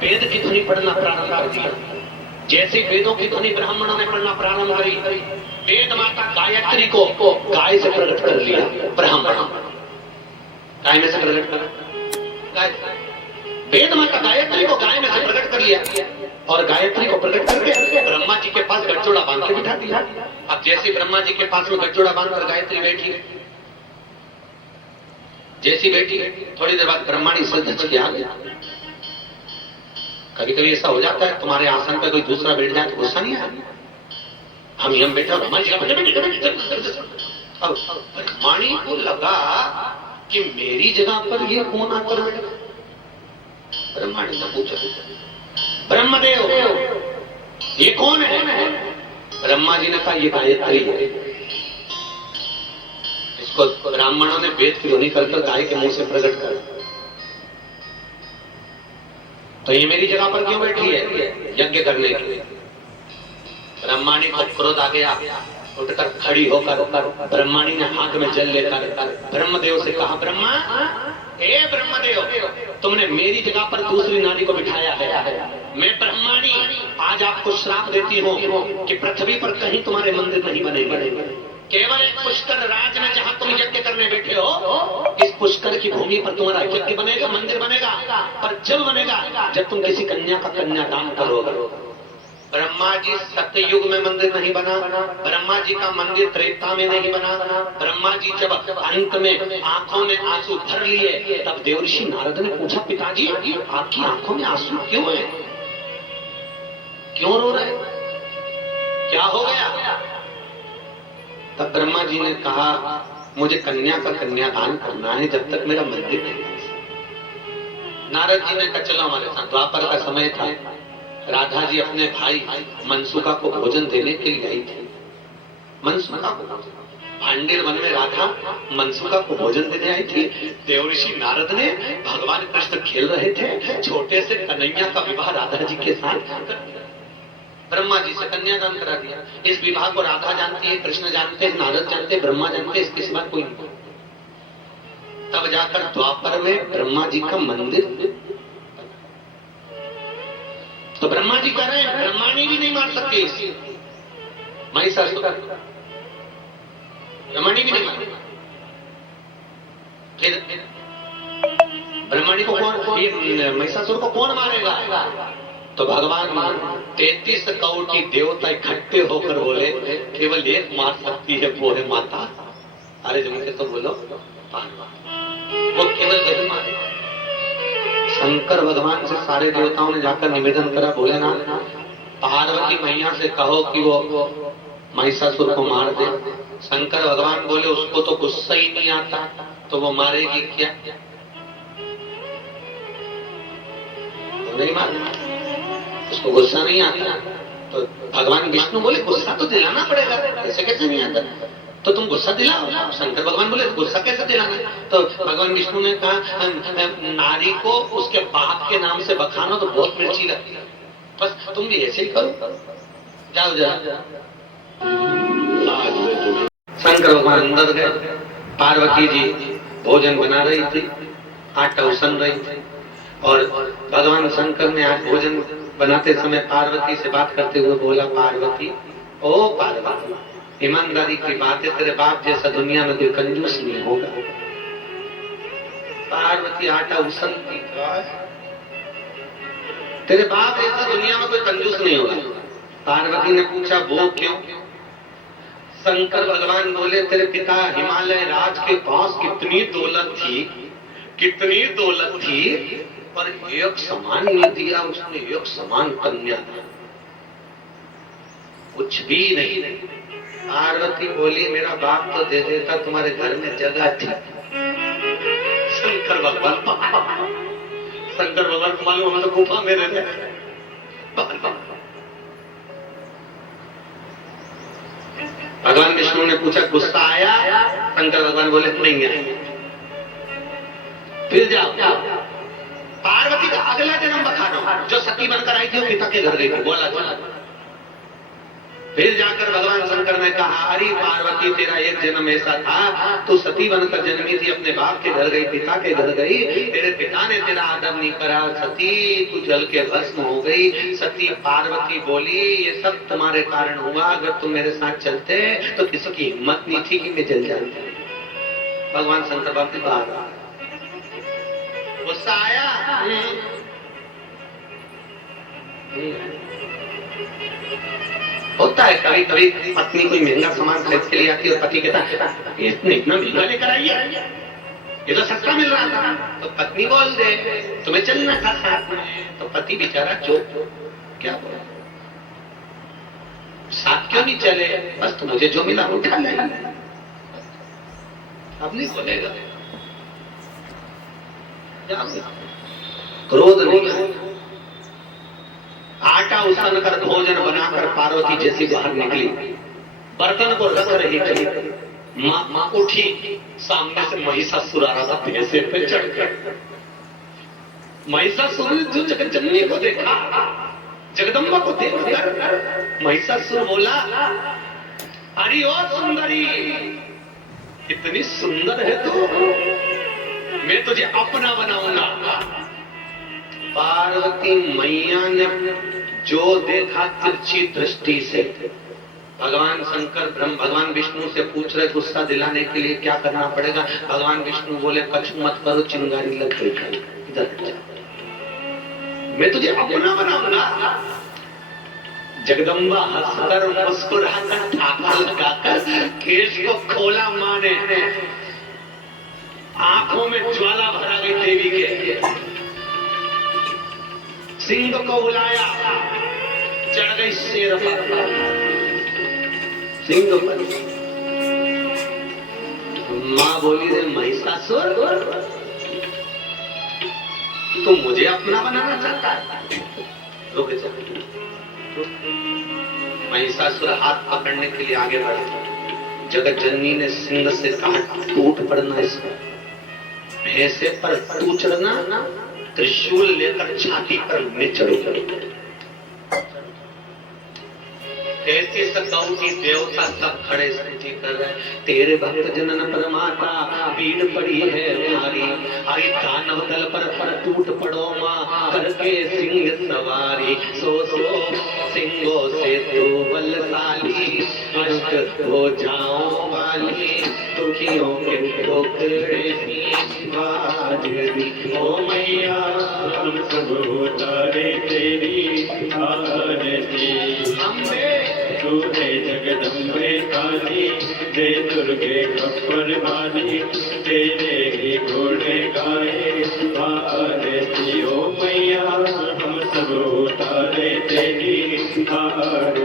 वेद की ध्वनि पढ़ना प्रारंभ कर दिया। जैसे वेदों की ध्वनि ब्राह्मणों ने पढ़ना प्रारंभ करी, वेद माता गायत्री को गाय से प्रकट कर लिया ब्राह्मण। गाय में से प्रकट कर, वेद माता गायत्री को गाय में से प्रकट कर लिया और गायत्री को प्रकट करके ब्रह्मा जी के पास गठजोड़ा बांध के बिठा दिया। अब जैसे ब्रह्मा जी के पास में गठजोड़ा बांधकर गायत्री बैठी, जैसी बैठी थोड़ी देर बाद ब्रह्माणी से धच के आ गया। कभी कभी ऐसा हो जाता है तुम्हारे आसन पे कोई दूसरा बैठ जाए तो गुस्सा नहीं आया? हम बैठे और हमारी जगह, अब ब्रह्माणी को लगा कि मेरी जगह पर ये कौन आकर बैठा। ब्रह्माणी ने पूछा, ब्रह्मदेव ये कौन है? ब्रह्मा जी ने कहा ये गायत्री है। इसको ब्राह्मणों ने वेद की ध्वनि कर गाय के मुंह से प्रकट कर, तो ये मेरी जगह पर क्यों बैठी है यज्ञ करने के लिए? ब्रह्माणी को क्रोध आ गया, उठकर खड़ी होकर ब्रह्माणी ने हाथ में जल लेकर ब्रह्मदेव से कहा, ब्रह्मा हे ब्रह्मदेव, तुमने मेरी जगह पर दूसरी नारी को बिठाया है। मैं ब्रह्माणी आज आपको श्राप देती हूँ कि पृथ्वी पर कहीं तुम्हारे मंदिर नहीं बनेंगे। केवल एक पुष्कर राज में जहाँ तुम यज्ञ करने बैठे हो, इस पुष्कर की भूमि पर तुम्हारा यज्ञ बनेगा, मंदिर बनेगा, पर जब बनेगा जब तुम किसी कन्या का कन्यादान करोगे। ब्रह्मा जी सत्ययुग में मंदिर नहीं बना, ब्रह्मा जी का मंदिर त्रेता में नहीं बना। ब्रह्मा जी जब अंत में आंखों में आंसू भर लिए, तब देवर्षि नारद ने पूछा, पिताजी आपकी आंखों में आंसू क्यों है, क्यों रो रहे, क्या हो गया? तब ब्रह्मा जी ने कहा, मुझे कन्या का कन्यादान करना है जब तक मेरा मंदिर नहीं बना। नारद जी ने कहा, चलो हमारे साथ। द्वापर का समय था, राधा जी अपने भाई मनसुका को भोजन देने के लिए आई थी। मनसुका को, भांडेर वन में राधा मनसुका को भोजन देने आई थी। देवर्षि नारद ने, भगवान कृष्ण खेल रहे थे, छोटे से कन्हैया का विवाह राधा जी के साथ ब्रह्मा जी से कन्यादान करा दिया। इस विवाह को राधा जानती है, कृष्ण जानते हैं, नारद जानते हैं, ब्रह्मा जानते हैं, इसके सिवा कोई नहीं। तब जाकर द्वापर में ब्रह्मा जी का मंदिर, तो ब्रह्मा जी कह रहे हैं ब्रह्माणी भी नहीं मार सकती इसी महिषासुर, ब्रह्माणी भी नहीं मार। फिर ब्रह्माणी को कौन, ये महिषासुर को कौन मारेगा? तो भगवान 33 करोड़ देवता इकट्ठे होकर बोले, केवल एक मार सकती है, वो है माता। अरे जमीन के तो बोलो, वो केवल एक मारे। शंकर भगवान से सारे देवताओं ने जाकर निवेदन करा, बोले ना पार्वती मैया से कहो कि वो महिषासुर को मार दे। शंकर भगवान बोले, उसको तो गुस्सा ही नहीं आता, तो वो मारेगी क्या? नहीं मारेगी, उसको गुस्सा नहीं आता। तो भगवान विष्णु बोले, गुस्सा तो दिलाना पड़ेगा, ऐसे कैसे नहीं आता? तो तुम गुस्सा दिलाओ। शंकर भगवान बोले, गुस्सा कैसे दिलाना? तो भगवान विष्णु ने कहा, नारी को उसके बाप के नाम से बखानो तो बहुत मिर्ची लगती है, बस तुम भी ऐसे ही करो, जाओ जाओ। शंकर भगवान अंदर गए, पार्वती जी भोजन बना रही थी, आटा उसन रही थी, और भगवान शंकर ने आज भोजन बनाते समय पार्वती से बात करते हुए बोला, पार्वती ओ पार्वती, ईमानदारी की बात है, तेरे बाप जैसा दुनिया में कोई कंजूस नहीं होगा। पार्वती आटा उछलती, तेरे बाप जैसा दुनिया में कोई कंजूस नहीं होगा। पार्वती ने पूछा, वो क्यों? शंकर भगवान बोले, तेरे पिता हिमालय राज के पास कितनी दौलत थी, पर एक समान नहीं दिया उसने, एक समान कन्या, कुछ भी नहीं। पार्वती बोली, मेरा बाप तो दे देता, तुम्हारे घर में जगह थी। शंकर भगवान को मालूम, हम तो गुफा में रहते। भगवान विष्णु ने पूछा, गुस्सा आया? शंकर भगवान बोले, नहीं है। फिर जाओ, पार्वती का अगला जन्म बता दो, जो सती बनकर आई थी वो पिता के घर गई थी। बोला फिर जाकर भगवान शंकर ने कहा, अरे पार्वती तेरा एक जन्म ऐसा था, तू सती बनकर जन्मी थी, अपने बाप के घर गई, पिता के घर गई, तेरे पिता ने तेरा आदर नहीं करा, सती तू जल के भस्म हो गई। सती पार्वती बोली, ये सब तुम्हारे कारण हुआ, अगर तुम मेरे साथ चलते तो किसी की हिम्मत नहीं थी कि मैं जल जाता। भगवान शंकर बाप ने कहा, गुस्सा आया? होता है कभी कभी पत्नी कोई महंगा सामान खरीद के लिए आती है और पति कहता है इसने इतना महंगा लेकर आई है, ये तो सस्ता मिल रहा था। तो पत्नी बोल दे तुम्हें चलना था साथ में, तो पति बेचारा चुप, क्या बोला, साथ क्यों नहीं चले, बस तो मुझे जो मिला उठा ले, अब नहीं बोलेगा। क्रोध नहीं, आटा उसान कर भोजन बनाकर पार्वती जैसी बाहर निकली, बर्तन को रख रही थी, माँ उठी, सामने से महिषासुर आ रहा था भैंसे पे चढ़कर। महिषासुर जो जगज्जननी को देखा, जगदम्बा को देखकर महिषासुर बोला, अरे ओ सुंदरी, इतनी सुंदर है तू, मैं तुझे अपना बनाऊंगा। पार्वती मैया ने जो देखा तिरछी दृष्टि से, भगवान शंकर भगवान विष्णु से पूछ रहे गुस्सा दिलाने के लिए क्या करना पड़ेगा। भगवान विष्णु बोले कछु मत करो, चिंगारी लग गई, इधर मैं तुझे अपना बनाऊंगा। जगदम्बा हंसकर मुस्कुराकर ठाका लगाकर केश को खोला, माँ ने आंखों में ज्वाला भरा गई देवी के, सिंह को बुलाया, चढ़ गई शेर पर, सिंह पर। माँ बोली रे महिषासुर, तू मुझे अपना बनाना चाहता है? रुक जा। महिषासुर हाथ पकड़ने के लिए आगे बढ़ा, जगज्जननी ने सिंह से कहा टूट पड़ना इसको, भैंसे पर तू चढ़ना, त्रिशूल लेकर छाती पर मैं चढ़ूंगा। कैसे सताऊंगी, देवता सब खड़े स्तुति कर रहे, तेरे भक्त जनन परमाता, भीड़ पड़ी है भारी, अरे दानव दल पर टूट पड़ो माँ, करके सिंह सवारी, सो सिंहों से तू बलशाली, अष्ट हो जाओ वाली, दुखियों के टोकरे भी बाजरी। ओ मैया हम सब उतारे तेरी आरती, अम्बे तूने जगदम्बे काली, दे दुर्गे खप्पर वाली, तेरे ही घोड़े गाए आरती। ओ मैया हम सब उतारे तेरी आरती।